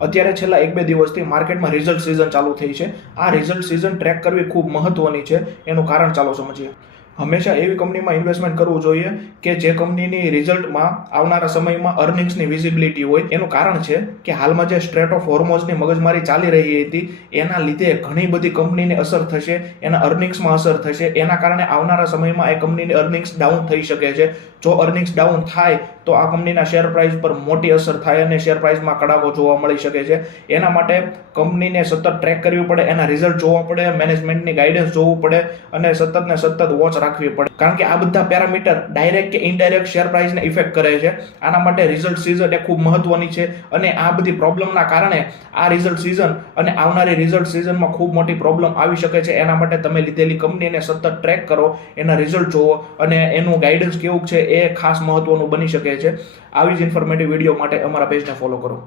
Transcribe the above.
અત્યારે છેલ્લા 1-2 દિવસથી માર્કેટમાં રિઝલ્ટ સિઝન ચાલુ થઈ છે. આ રિઝલ્ટ સિઝન ટ્રેક કરવી ખૂબ મહત્વની છે. એનું કારણ ચાલો સમજીએ. હંમેશા એવી કંપનીમાં ઇન્વેસ્ટમેન્ટ કરવું જોઈએ કે જે કંપનીની રિઝલ્ટમાં આવનારા સમયમાં અર્નિંગ્સની વિઝિબિલિટી હોય. એનું કારણ છે કે હાલમાં જે સ્ટ્રેટ ઓફ હોર્મોઝની મગજમારી ચાલી રહી હતી એના લીધે ઘણી બધી કંપનીને અસર થશે, એના અર્નિંગ્સમાં અસર થશે. એના કારણે આવનારા સમયમાં એ કંપનીની અર્નિંગ્સ ડાઉન થઈ શકે છે. જો અર્નિંગ્સ ડાઉન થાય તો આ કંપનીના શેર પ્રાઇસ પર મોટી અસર થાય અને શેર પ્રાઇસમાં કડાકો જોવા મળી શકે છે. એના માટે કંપનીને સતત ટ્રેક કરવી પડે, એના રિઝલ્ટ જોવા પડે, મેનેજમેન્ટની ગાઈડન્સ જોવું પડે અને સતત વોચ રાખવી પડે. કારણ કે આ બધા પેરામીટર ડાયરેક્ટ કે ઇનડાયરેક્ટ શેર પ્રાઇસને ઇફેક્ટ કરે છે. આના માટે રિઝલ્ટ સિઝન એ ખૂબ મહત્વની છે અને આ બધી પ્રોબ્લેમના કારણે આ રિઝલ્ટ સિઝન અને આવનારી રિઝલ્ટ સિઝનમાં ખૂબ મોટી પ્રોબ્લેમ આવી શકે છે. એના માટે તમે લીધેલી કંપનીને સતત ટ્રેક કરો, એના રિઝલ્ટ જોવો અને એનું ગાઈડન્સ કેવું છે એ ખાસ મહત્વનું બની શકે છે. આવી જ ઇન્ફોર્મેટિવ વિડીયો માટે અમારા પેજને ફોલો કરો.